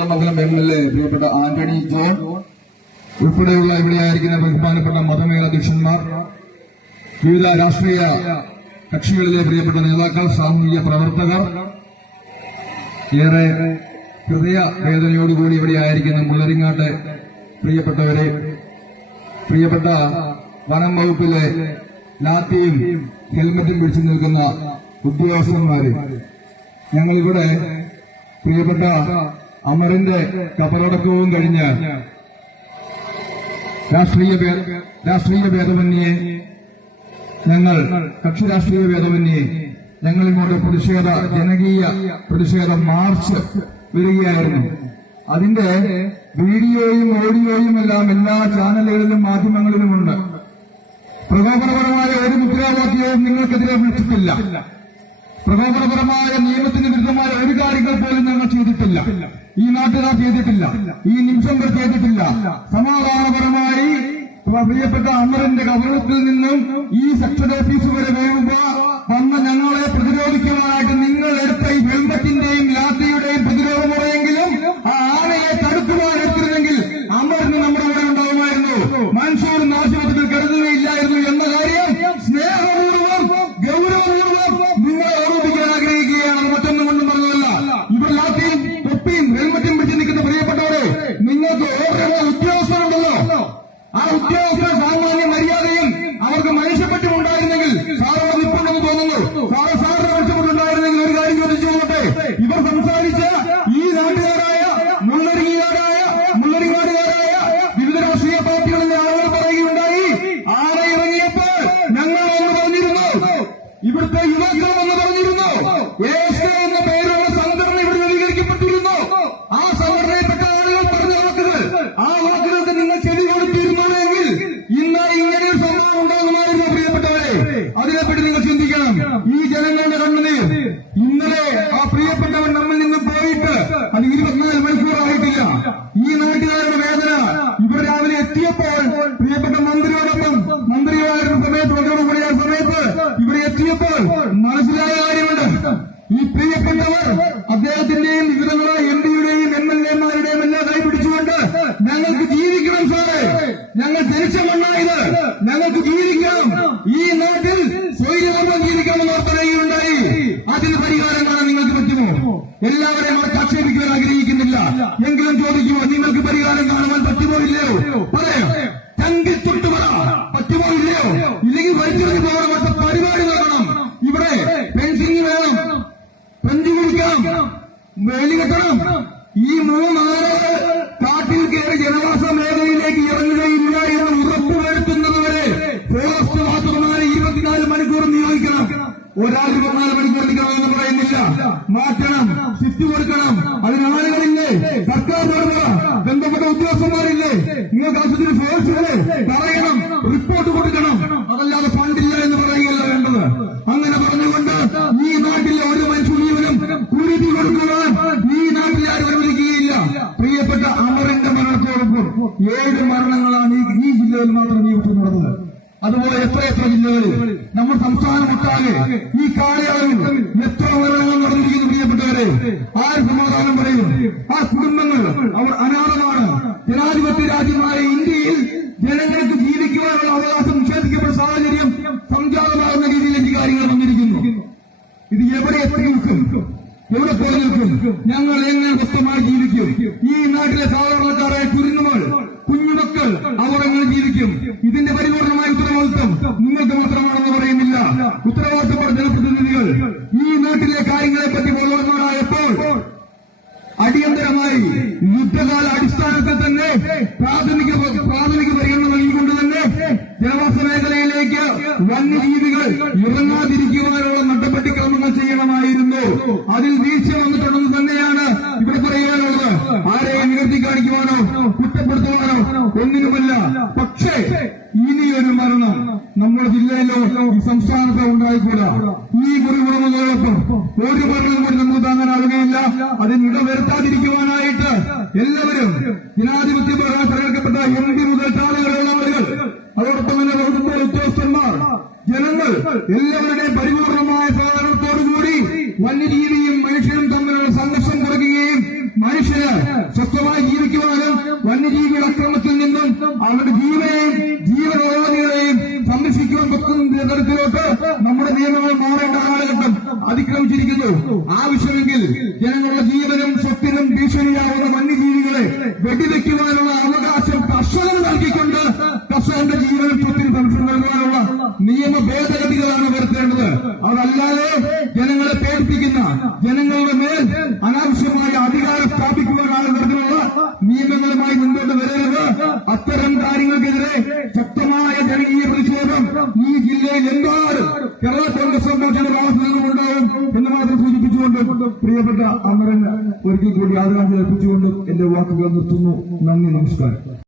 മംഗലം MLA പ്രിയപ്പെട്ട Antony John ഉൾപ്പെടെയുള്ള ഇവിടെയായിരിക്കുന്ന ബഹുമാനപ്പെട്ട മതമേലധ്യക്ഷന്മാർ, വിവിധ രാഷ്ട്രീയ കക്ഷികളിലെ പ്രിയപ്പെട്ട നേതാക്കൾ, സാമൂഹിക പ്രവർത്തകർ, ഏറെ ഹൃദയ വേദനയോടുകൂടി ഇവിടെയായിരിക്കുന്ന മുള്ളരിങ്ങാട്ടെ പ്രിയപ്പെട്ടവരെ, പ്രിയപ്പെട്ട വനം വകുപ്പിലെ ലാത്തിയും ഹെൽമറ്റും പിടിച്ചു നിൽക്കുന്ന ഉദ്യോഗസ്ഥന്മാര്, ഞങ്ങളിവിടെ പ്രിയപ്പെട്ട അമറിന്റെ കബറടക്കവും കഴിഞ്ഞ് രാഷ്ട്രീയ ഭേദമന്യേ ഞങ്ങൾ കക്ഷി രാഷ്ട്രീയ ഭേദമന്യേ ഞങ്ങളിങ്ങോട്ട് ജനകീയ പ്രതിഷേധ മാർച്ച് വരികയായിരുന്നു. അതിന്റെ വീഡിയോയും ഓഡിയോയും എല്ലാം എല്ലാ ചാനലുകളിലും മാധ്യമങ്ങളിലുമുണ്ട്. പ്രകോപനപരമായ ഒരു മുദ്രാവാക്യവും നിങ്ങൾക്കെതിരെ വിളിച്ചിട്ടില്ല. പ്രകോപനപരമായ നിയമത്തിന് വിരുദ്ധമായ ഒരു കാര്യങ്ങൾ പോലും ഞങ്ങൾ ചെയ്തിട്ടില്ല. ഈ നാട്ടുകാർ ചെയ്തിട്ടില്ല. ഈ നിമിഷം വരെ ചെയ്തിട്ടില്ല. സമാധാനപരമായി പ്രിയപ്പെട്ട അമറിന്റെ കബറത്തിൽ നിന്നും ഈ സെക്ഷൻ ഓഫീസ് വരെ വന്ന ഞങ്ങളെ പ്രതിരോധിക്കുവാനായിട്ട് നിങ്ങൾ എടുത്ത ഈ ഹെൽമറ്റിന്റെയും ലാത്തിയുടെയും പ്രതിരോധ മുറയെങ്കിലും ആ ആനയെ തടുക്കുവാനെത്തിരുന്നെങ്കിൽ അമറിന് നമ്മുടെ ഇവിടെ ഉണ്ടാകുമായിരുന്നു. മൻസൂറിന് ആശുപത്രിയിൽ കരുതുകയില്ലായിരുന്നു എന്ന കാര്യം സ്നേഹപൂർവ്വം ഗൌരവപൂർവ്വം നിങ്ങളെ ഓർമ്മിപ്പിക്കാൻ ആഗ്രഹിക്കുകയാണ്. മറ്റൊന്നും കൊണ്ടും പറഞ്ഞതല്ല. ഇവർ ലാത്തിയും തൊപ്പിയും ഹെൽമറ്റും പിടിച്ച് നിൽക്കുന്ന പ്രിയപ്പെട്ടവരെ, നിങ്ങൾക്ക് ഓരോ ഉദ്യോഗസ്ഥരുണ്ടല്ലോ, ആ ഉദ്യോഗസ്ഥ സാമാന്യ മര്യാദയും അവർക്ക് മനുഷ്യപ്പറ്റും ഉണ്ടായിരുന്നെങ്കിൽ സാറ് നിൽപ്പുണ്ടെന്ന് തോന്നുന്നു. സാറിന് മനുഷ്യപ്പെട്ടുണ്ടായിരുന്നെങ്കിൽ ഒരു കാര്യം ചോദിച്ചു നോക്കട്ടെ. ഇവർ സംസാരിച്ച ഈ നാട്ടുകാരായ മുള്ളരിങ്ങാടുകാരായ വിവിധ രാഷ്ട്രീയ പാർട്ടികളിലെ ആളുകൾ പറയുകയുണ്ടായി, ആന ഇറങ്ങിയപ്പോൾ ഞങ്ങൾ എന്ന് പറഞ്ഞിരുന്നു, ഇവിടുത്തെ യുവാക്കൾ എന്ന് പറഞ്ഞിരുന്നു, ASK എന്ന പേരുള്ള സംഘടന ഇവിടെ രൂപീകരിക്കപ്പെട്ടിരുന്നു. ആ സംഘടനയിൽപ്പെട്ട ആളുകൾ പറഞ്ഞ വാക്കുകൾ, ആ വാക്കുകൾക്ക് നിങ്ങൾ ചെവി കൊടുത്തിരുന്നുവെങ്കിൽ ഇന്ന് ഇങ്ങനെ ഒരു സംഭവം ഉണ്ടാകുമായിരുന്നു. പ്രിയപ്പെട്ടവരെ, അതിനെപ്പറ്റി നിങ്ങൾ ചിന്തിക്കണം. ഈ ജനങ്ങളുടെ കണ്ണുനീർ, ഇന്നലെ ആ പ്രിയപ്പെട്ടവൻ നമ്മിൽ നിന്ന് പോയിട്ട് അത് 24 മണിക്കൂറായിട്ടില്ല. ഈ നാട്ടുകാരുടെ വേദന ഇവർ രാവിലെ എത്തിയപ്പോൾ പ്രിയപ്പെട്ട മന്ത്രിയോടൊപ്പം മന്ത്രിയായിരുന്ന സമയത്ത് ഇവിടെ എത്തിയപ്പോൾ മനസ്സിലായ കാര്യമുണ്ട്. ഈ പ്രിയപ്പെട്ടവർ അദ്ദേഹത്തിന്റെയും വിവിധങ്ങളായ MPയുടെയും MLAമാരുടെയും എല്ലാം കൈപിടിച്ചുകൊണ്ട് ഞങ്ങൾക്ക് ജീവിക്കണം സാറേ, ഞങ്ങൾ ജനിച്ച മണ്ണായത്, ഞങ്ങൾക്ക് ജീവിക്കണം, ഈ നാട്ടിൽ സ്വൈര്യപൂർവ്വം ജീവിക്കണമെന്ന് അവർ പറയുകയുണ്ടായി. അതിന് പരിഹാരം കാണാൻ നിങ്ങൾക്ക് പറ്റുമോ? എല്ലാവരെയും അവർക്ക് ആക്ഷേപിക്കുവാൻ ആഗ്രഹിക്കുന്നില്ല. എങ്കിലും ചോദിക്കുമോ, നിങ്ങൾക്ക് പരിഹാരം കാണുവാൻ പറ്റുമോ ഇല്ലയോ? പറയാം. ചങ്കിൽ തൊട്ടുപറ, പറ്റുമോ ഇല്ലയോ? ഇല്ലെങ്കിൽ വലിച്ചെറിഞ്ഞു പോകണം. പരിപാടി നോക്കണം. ഇവിടെ ഫെൻസിംഗ് വേണം, പഞ്ചു കുടിക്കണം, വേലി കെട്ടണം. ഈ 3 ആനകൾ കാട്ടിൽ കയറി ജനവാസ മേഖലയിലേക്ക് ഇറങ്ങുകയില്ല എന്ന് ഉറപ്പുവരുത്തുന്നതുവരെ ഫോറസ്റ്റ് വാച്ചർമാരെ 24 മണിക്കൂർ നിയോഗിക്കണം. ഒരാൾ 24 മണിക്കൂർ നിൽക്കണമെന്ന് പറയുന്നില്ല. മാറ്റണം, ഷിഫ്റ്റ് കൊടുക്കണം. അതിന് ആളുകളില്ലേ? സർക്കാർ ബന്ധപ്പെട്ട ഉദ്യോഗസ്ഥന്മാരില്ലേ? നിങ്ങൾക്ക് ആവശ്യത്തിന് ഫോഴ്സില്ലേ? പറയണം, റിപ്പോർട്ട് കൊടുക്കണം. അതല്ലാതെ ഫണ്ടില്ല എന്ന് പറയുകയല്ല വേണ്ടത്. അങ്ങനെ പറഞ്ഞുകൊണ്ട് ഈ നാട്ടിലെ ഒരു മനുഷ്യ ജീവനും കുരുതി കൊടുക്കുവാൻ ഈ നാട്ടിൽ ആരും അനുവദിക്കുകയില്ല. പ്രിയപ്പെട്ട അമറിന്റെ മരണത്തോടൊപ്പം 7 മരണങ്ങളാണ് ഈ ജില്ലയിൽ മാത്രം ജീവിച്ചു നടന്നത്. അതുപോലെ എത്ര ജില്ലകളിൽ നമ്മുടെ സംസ്ഥാനമൊട്ടാകെ ഈ കാലയളവിൽ എത്ര മരണങ്ങൾ നടന്നിരിക്കുന്നു. പ്രിയപ്പെട്ടവരെ, ആര് സമാധാനം പറയും? ആ കുടുംബങ്ങൾ അവർ അനാഥമാണ്. ജനാധിപത്യ രാജ്യമായ ഇന്ത്യയിൽ ജനങ്ങൾക്ക് ജീവിക്കുവാനുള്ള അവകാശം നിഷേധിക്കപ്പെട്ട സാഹചര്യം സംജാതമാകുന്ന രീതിയിലേക്ക് കാര്യങ്ങൾ വന്നിരിക്കുന്നു. ഇത് എവിടെ എത്തി നിൽക്കും? എവിടെ പോയി നിൽക്കും? ഞങ്ങൾ എങ്ങനെ സ്വസ്ഥമായി ജീവിക്കും? ഈ നാട്ടിലെ സാധാരണക്കാരായ കുഞ്ഞുമക്കൾ അവർ എങ്ങനെ ജീവിക്കും? ഇതിന്റെ പരിപൂർണമായ ഉത്തരവാദിത്വം നിങ്ങൾക്ക് മാത്രമാണെന്ന് പറയുന്നില്ല. ഉത്തരവാദിത്തപ്പെട്ട ജനപ്രതിനിധികൾ ഈ നാട്ടിലെ കാര്യങ്ങളെപ്പറ്റി ബോധവാന്മാരായപ്പോൾ അടിയന്തരമായി യുദ്ധകാല അടിസ്ഥാനത്തിൽ തന്നെ പ്രാഥമിക പരിഗണന നൽകിക്കൊണ്ട് തന്നെ ജനവാസ മേഖലയിലേക്ക് വന്യജീവികൾ ഇറങ്ങാതിരിക്കുവാനുള്ള നടപടിക്രമങ്ങൾ ചെയ്യണമായിരുന്നു. അതിൽ വീഴ്ച വന്നിട്ടുണ്ടെന്ന് തന്നെയാണ് ഇവിടെ പറയുവാനുള്ളത്. ആരെയും നികർത്തി കാണിക്കുവാനോ കുറ്റപ്പെടുത്തുവാനോ ഒന്നിനുമല്ല. പക്ഷേ ഇനിയൊരു മരണം നമ്മുടെ ജില്ലയിലോ ഈ സംസ്ഥാനത്തോ ഉണ്ടായിക്കൂടാ. ഈ മുറിവുറവുകളോടൊപ്പം ഒരു മരണം കൂടി നമ്മൾ താങ്ങാനാവുകയില്ല. അതിന് ഇടവരുത്താതിരിക്കുവാനായിട്ട് എല്ലാവരും ജനാധിപത്യപരമായി തെരഞ്ഞെടുക്കപ്പെട്ട MP മുതൽ താഴെയുള്ള ആളുകൾ, അതോടൊപ്പം തന്നെ വകുപ്പ് ഉദ്യോഗസ്ഥന്മാർ, ജനങ്ങൾ എല്ലാവരുടെയും പരിപൂർണമായ സഹകരണത്തോടുകൂടി വന്യജീവിയും മനുഷ്യനും തമ്മിലുള്ള സംഘർഷം കുറയ്ക്കുകയും മനുഷ്യന് സ്വസ്ഥമായി ജീവിക്കുവാനും വന്യജീവിയുടെ അക്രമത്തിൽ നിന്നും അവരുടെ ജീവനെയും ജീവനോപാധികളെയും സംരക്ഷിക്കുവാൻ പറ്റുന്ന തരത്തിലോട്ട് നമ്മുടെ നിയമങ്ങൾ മാറേണ്ട കാലഘട്ടം അതിക്രമിച്ചിരിക്കുന്നു. ആവശ്യമെങ്കിൽ ജനങ്ങളുടെ ജീവനും സ്വത്തിനും ഭീഷണിയാവുന്ന വന്യജീവികളെ വെടിവെക്കുവാനുള്ള അവകാശം കർഷകന് നൽകിക്കൊണ്ട് കർഷകന്റെ ജീവനും സ്വത്തിനും സംരക്ഷണം നൽകാനുള്ള നിയമ ഭേദഗതികളാണ് വരുത്തേണ്ടത്. അതല്ലാതെ ജനങ്ങളെ പേടിപ്പിക്കുന്ന, ജനങ്ങളുടെ മേൽ അനാവശ്യമായ അധികാരം സ്ഥാപിക്കുവാനുള്ള തരത്തിലുള്ള നിയമങ്ങളുമായി മുന്നോട്ട് വരരുത്. അത്തരം കാര്യങ്ങൾക്കെതിരെ ശക്തമായ ജനകീയ പ്രതിഷേധം ഈ ജില്ലയിൽ എന്താണ് കേരള കോൺഗ്രസ് കമ്മിറ്റിയുടെ ഭാഗത്തു നിന്നുമുണ്ടാവും എന്ന് മാത്രം സൂചിപ്പിച്ചുകൊണ്ട് പ്രിയപ്പെട്ട അമരന് ഒരിക്കൽ കൂടി ആദരാഞ്ജലി അർപ്പിച്ചുകൊണ്ട് എന്റെ വാക്കുകൾ നിർത്തുന്നു. നന്ദി, നമസ്കാരം.